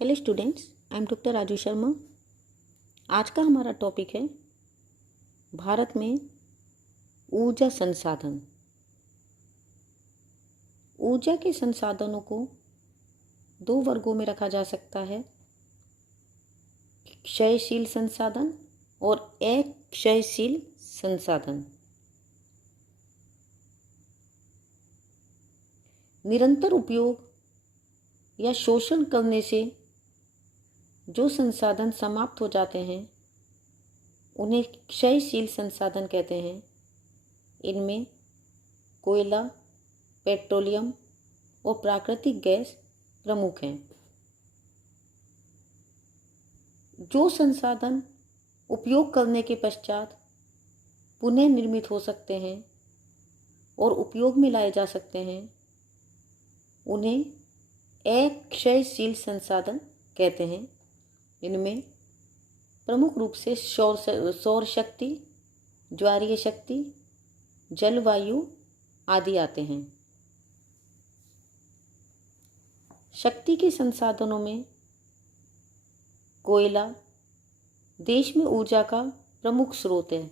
Hello students, I am doctor Raju Sharma. आज का हमारा टॉपिक है भारत में ऊर्जा संसाधन। ऊर्जा के संसाधनों को दो वर्गों में रखा जा सकता है, क्षयशील संसाधन और अक्षयशील संसाधन। निरंतर उपयोग या शोषण करने से जो संसाधन समाप्त हो जाते हैं उन्हें क्षयशील संसाधन कहते हैं। इनमें कोयला, पेट्रोलियम और प्राकृतिक गैस प्रमुख हैं। जो संसाधन उपयोग करने के पश्चात पुनः निर्मित हो सकते हैं और उपयोग में लाए जा सकते हैं उन्हें अक्षयशील संसाधन कहते हैं। इनमें प्रमुख रूप से सौर शक्ति, ज्वारीय शक्ति, जलवायु आदि आते हैं। शक्ति के संसाधनों में कोयला देश में ऊर्जा का प्रमुख स्रोत है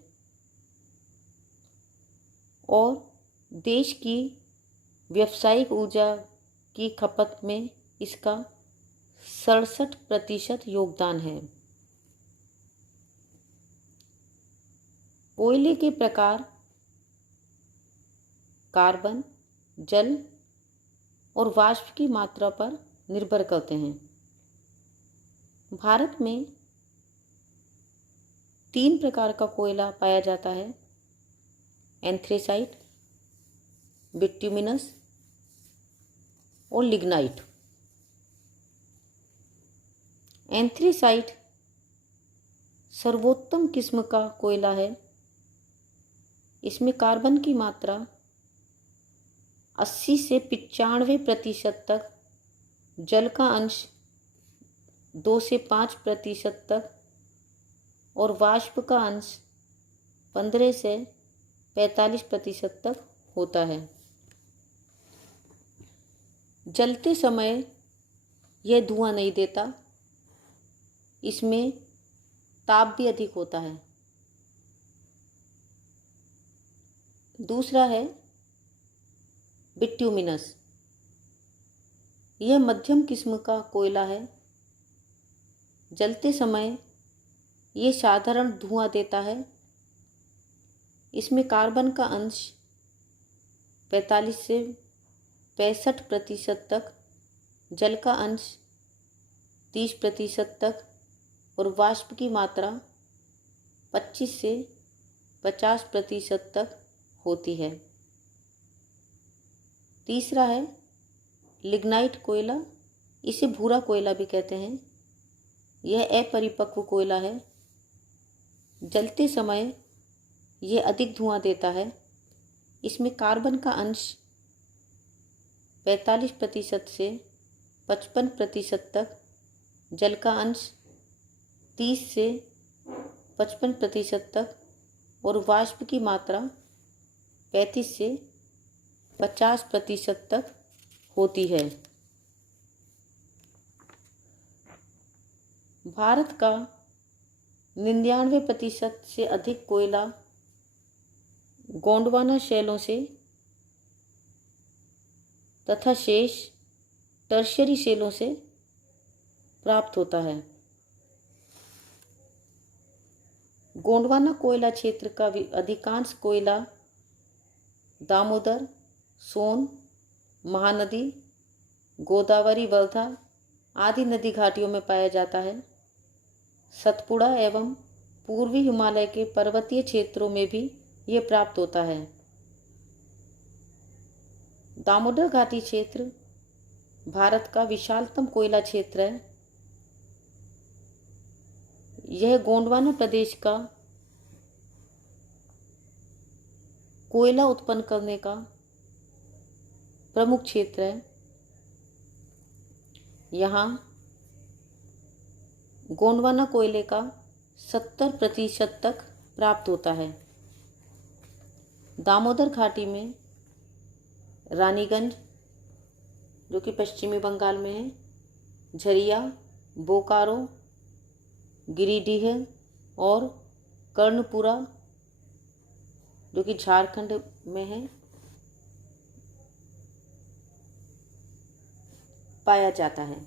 और देश की व्यावसायिक ऊर्जा की खपत में इसका 67% योगदान है। कोयले के प्रकार कार्बन, जल और वाष्प की मात्रा पर निर्भर करते हैं। भारत में 3 प्रकार का कोयला पाया जाता है: एंथ्रेसाइट, बिट्यूमिनस और लिग्नाइट। एंथ्रेसाइट सर्वोत्तम किस्म का कोयला है। इसमें कार्बन की मात्रा 80 से 95% तक, जल का अंश 2 से 5% तक और वाष्प का अंश 15 से 45% तक होता है। जलते समय यह धुआं नहीं देता। इसमें ताप भी अधिक होता है। दूसरा है बिट्यूमिनस। यह मध्यम किस्म का कोयला है। जलते समय यह साधारण धुआं देता है। इसमें कार्बन का अंश 45 से 65% तक, जल का अंश 30% तक और वाष्प की मात्रा 25 से 50% तक होती है। तीसरा है लिग्नाइट कोयला। इसे भूरा कोयला भी कहते हैं। यह अपरिपक्व कोयला है। जलते समय यह अधिक धुआं देता है। इसमें कार्बन का अंश 45% से 55% तक, जल का अंश 30 से 55% तक और वाष्प की मात्रा 35 से 50% तक होती है। भारत का 99% से अधिक कोयला गोंडवाना शैलों से तथा शेष टर्शियरी शैलों से प्राप्त होता है। गोंडवाना कोयला क्षेत्र का अधिकांश कोयला दामोदर, सोन, महानदी, गोदावरी, वर्धा आदि नदी घाटियों में पाया जाता है। सतपुड़ा एवं पूर्वी हिमालय के पर्वतीय क्षेत्रों में भी यह प्राप्त होता है। दामोदर घाटी क्षेत्र भारत का विशालतम कोयला क्षेत्र है। यह गोंडवाना प्रदेश का कोयला उत्पन्न करने का प्रमुख क्षेत्र है। यहाँ गोंडवाना कोयले का 70% तक प्राप्त होता है। दामोदर घाटी में रानीगंज, जो कि पश्चिमी बंगाल में है, झरिया, बोकारो, गिरिडीह और कर्णपुरा जो कि झारखंड में है पाया जाता है।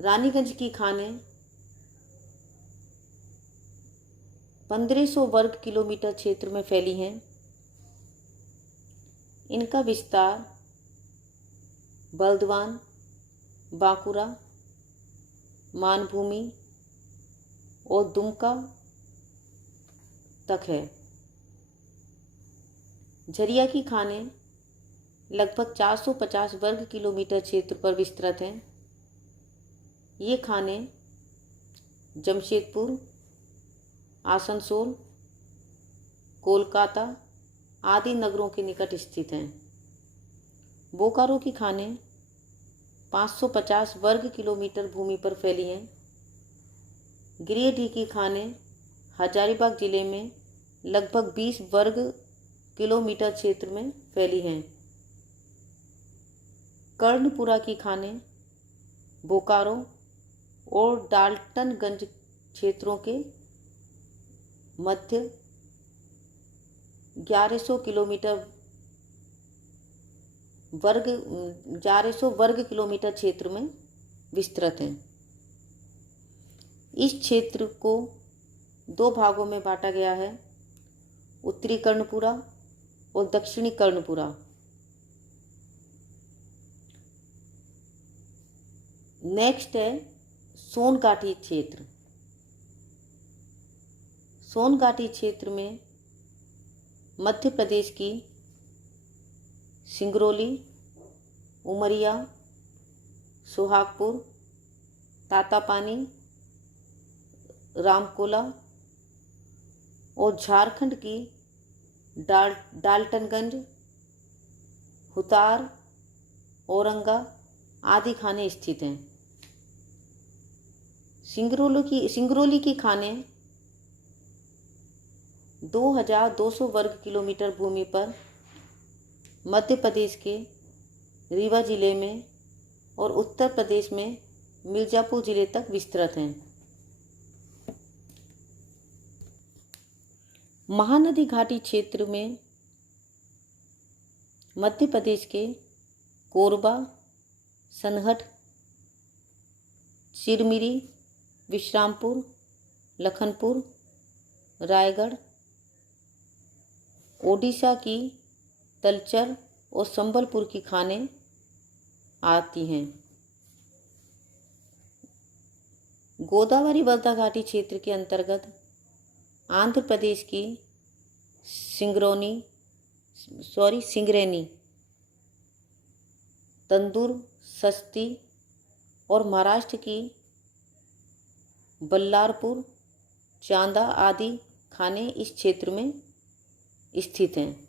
रानीगंज की खानें 1500 वर्ग किलोमीटर क्षेत्र में फैली हैं। इनका विस्तार बर्दवान, बांकुरा, मानभूमि और दुमका तक है। झरिया की खानें लगभग 450 वर्ग किलोमीटर क्षेत्र पर विस्तृत हैं। ये खानें जमशेदपुर, आसनसोल, कोलकाता आदि नगरों के निकट स्थित हैं। बोकारो की खानें 550 वर्ग किलोमीटर भूमि पर फैली हैं। गिरिडीह की खानें हजारीबाग जिले में लगभग 20 वर्ग किलोमीटर क्षेत्र में फैली हैं। कर्णपुरा की खानें बोकारो और डाल्टनगंज क्षेत्रों के मध्य 1100 वर्ग किलोमीटर क्षेत्र में विस्तृत हैं। इस क्षेत्र को 2 भागों में बांटा गया है, उत्तरी कर्णपुरा और दक्षिणी कर्णपुरा। नेक्स्ट है सोनघाटी क्षेत्र। सोनघाटी क्षेत्र में मध्य प्रदेश की सिंगरौली, उमरिया, सुहागपुर, तातापानी, रामकोला और झारखंड की डाल्टनगंज, हुतार, औरंगा आदि खानें स्थित हैं। सिंगरौली की खानें 2200 वर्ग किलोमीटर भूमि पर मध्य प्रदेश के रीवा जिले में और उत्तर प्रदेश में मिर्ज़ापुर जिले तक विस्तृत हैं। महानदी घाटी क्षेत्र में मध्य प्रदेश के कोरबा, सनहट, चिरमिरी, विश्रामपुर, लखनपुर, रायगढ़, ओडिशा की तलचर और संबलपुर की खानें आती हैं। गोदावरी वर्धा घाटी क्षेत्र के अंतर्गत आंध्र प्रदेश की सिंगरेनी, तंदूर, सस्ती और महाराष्ट्र की बल्लारपुर, चांदा आदि खानें इस क्षेत्र में स्थित हैं।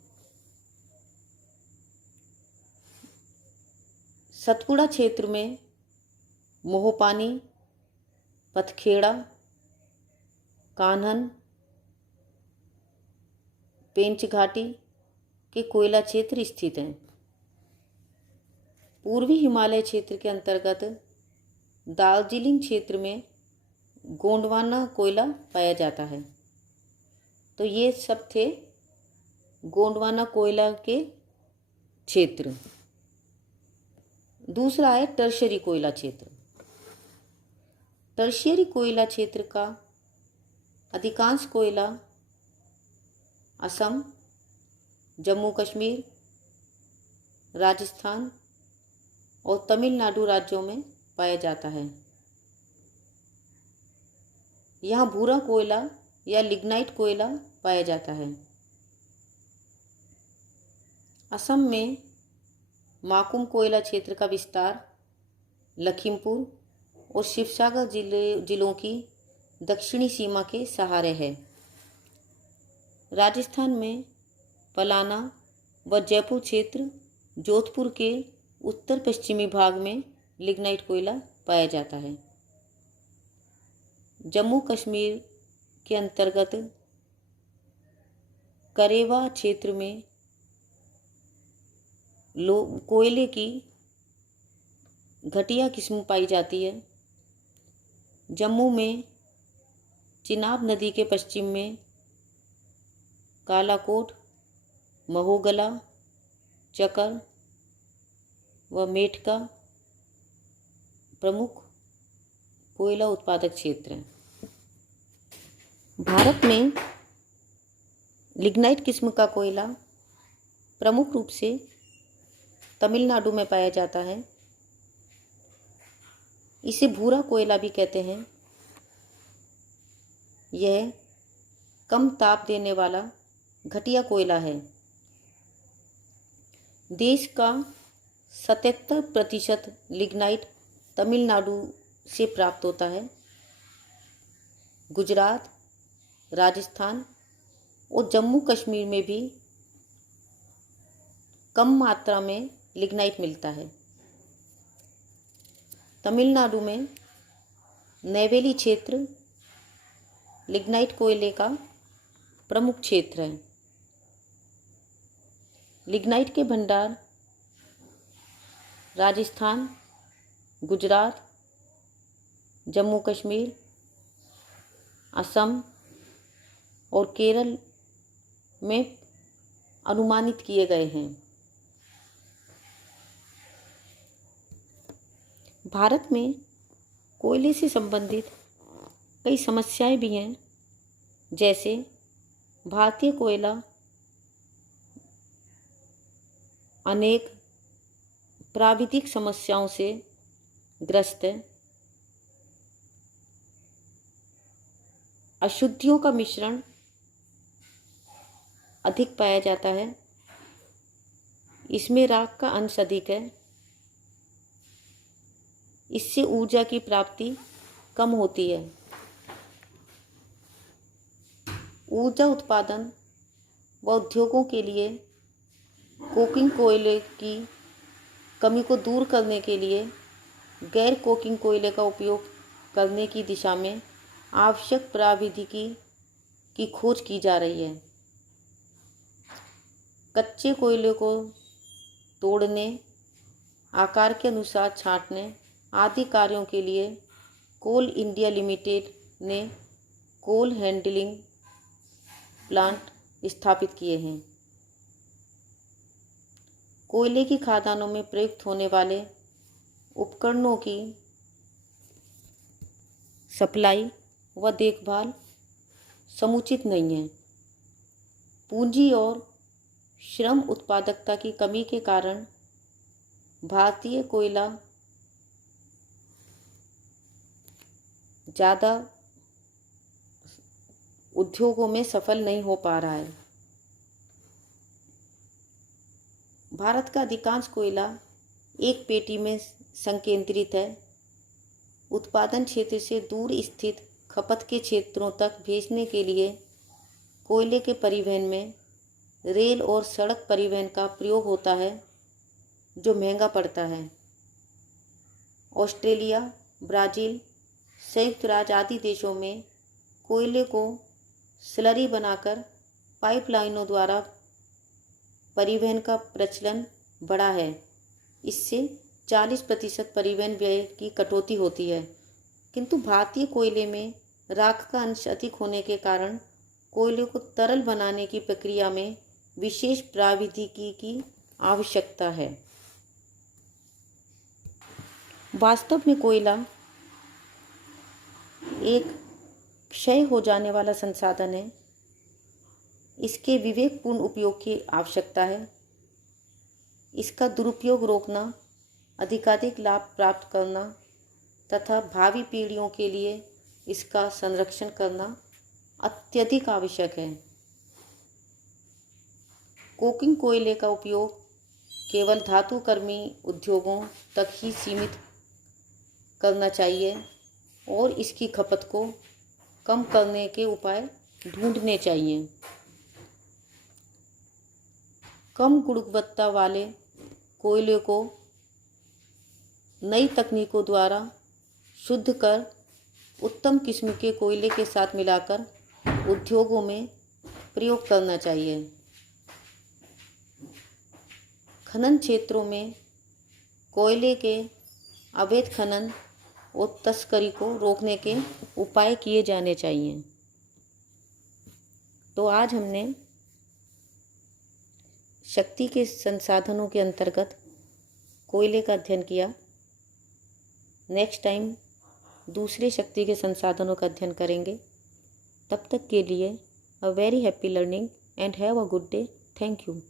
सतपुड़ा क्षेत्र में मोहपानी, पथखेड़ा, कान्हन, पेंच घाटी के कोयला क्षेत्र स्थित हैं। पूर्वी हिमालय क्षेत्र के अंतर्गत दार्जिलिंग क्षेत्र में गोंडवाना कोयला पाया जाता है। तो ये सब थे गोंडवाना कोयला के क्षेत्र। दूसरा है टर्शियरी कोयला क्षेत्र। टर्शियरी कोयला क्षेत्र का अधिकांश कोयला असम, जम्मू कश्मीर, राजस्थान और तमिलनाडु राज्यों में पाया जाता है। यहाँ भूरा कोयला या लिग्नाइट कोयला पाया जाता है। असम में माकुम कोयला क्षेत्र का विस्तार लखीमपुर और शिवसागर जिलों की दक्षिणी सीमा के सहारे है। राजस्थान में पलाना व जयपुर क्षेत्र, जोधपुर के उत्तर पश्चिमी भाग में लिग्नाइट कोयला पाया जाता है। जम्मू कश्मीर के अंतर्गत करेवा क्षेत्र में कोयले की घटिया किस्म पाई जाती है। जम्मू में चिनाब नदी के पश्चिम में कालाकोट, महोगला, चकर व मेटका प्रमुख कोयला उत्पादक क्षेत्र हैं। भारत में लिग्नाइट किस्म का कोयला प्रमुख रूप से तमिलनाडु में पाया जाता है। इसे भूरा कोयला भी कहते हैं। यह कम ताप देने वाला घटिया कोयला है। देश का 77% लिग्नाइट तमिलनाडु से प्राप्त होता है। गुजरात, राजस्थान और जम्मू कश्मीर में भी कम मात्रा में लिग्नाइट मिलता है। तमिलनाडु में नेवेली क्षेत्र लिग्नाइट कोयले का प्रमुख क्षेत्र है। लिग्नाइट के भंडार राजस्थान, गुजरात, जम्मू कश्मीर, असम और केरल में अनुमानित किए गए हैं। भारत में कोयले से संबंधित कई समस्याएं भी हैं, जैसे भारतीय कोयला अनेक प्राविधिक समस्याओं से ग्रस्त है। अशुद्धियों का मिश्रण अधिक पाया जाता है। इसमें राख का अंश अधिक है। इससे ऊर्जा की प्राप्ति कम होती है। ऊर्जा उत्पादन व उद्योगों के लिए कोकिंग कोयले की कमी को दूर करने के लिए गैर कोकिंग कोयले का उपयोग करने की दिशा में आवश्यक प्रौद्योगिकी की खोज की जा रही है। कच्चे कोयले को तोड़ने, आकार के अनुसार छांटने आदि कार्यों के लिए कोल इंडिया लिमिटेड ने कोल हैंडलिंग प्लांट स्थापित किए हैं। कोयले की खदानों में प्रयुक्त होने वाले उपकरणों की सप्लाई व देखभाल समुचित नहीं है। पूंजी और श्रम उत्पादकता की कमी के कारण भारतीय कोयला ज़्यादा उद्योगों में सफल नहीं हो पा रहा है। भारत का अधिकांश कोयला एक पेटी में संकेंद्रित है। उत्पादन क्षेत्र से दूर स्थित खपत के क्षेत्रों तक भेजने के लिए कोयले के परिवहन में रेल और सड़क परिवहन का प्रयोग होता है, जो महंगा पड़ता है। ऑस्ट्रेलिया, ब्राज़ील, संयुक्त राज्य आदि देशों में कोयले को स्लरी बनाकर पाइपलाइनों द्वारा परिवहन का प्रचलन बढ़ा है। इससे 40% परिवहन व्यय की कटौती होती है। किंतु भारतीय कोयले में राख का अंश अधिक होने के कारण कोयले को तरल बनाने की प्रक्रिया में विशेष प्रौद्योगिकी की आवश्यकता है। वास्तव में कोयला एक क्षय हो जाने वाला संसाधन है। इसके विवेकपूर्ण उपयोग की आवश्यकता है। इसका दुरुपयोग रोकना, अधिकाधिक लाभ प्राप्त करना तथा भावी पीढ़ियों के लिए इसका संरक्षण करना अत्यधिक आवश्यक है। कोकिंग कोयले का उपयोग केवल धातुकर्मी उद्योगों तक ही सीमित करना चाहिए और इसकी खपत को कम करने के उपाय ढूंढने चाहिए। कम गुणवत्ता वाले कोयले को नई तकनीकों द्वारा शुद्ध कर उत्तम किस्म के कोयले के साथ मिलाकर उद्योगों में प्रयोग करना चाहिए। खनन क्षेत्रों में कोयले के अवैध खनन और तस्करी को रोकने के उपाय किए जाने चाहिए। तो आज हमने शक्ति के संसाधनों के अंतर्गत कोयले का अध्ययन किया। नेक्स्ट टाइम दूसरे शक्ति के संसाधनों का अध्ययन करेंगे। तब तक के लिए a very happy learning and have a good day. Thank you.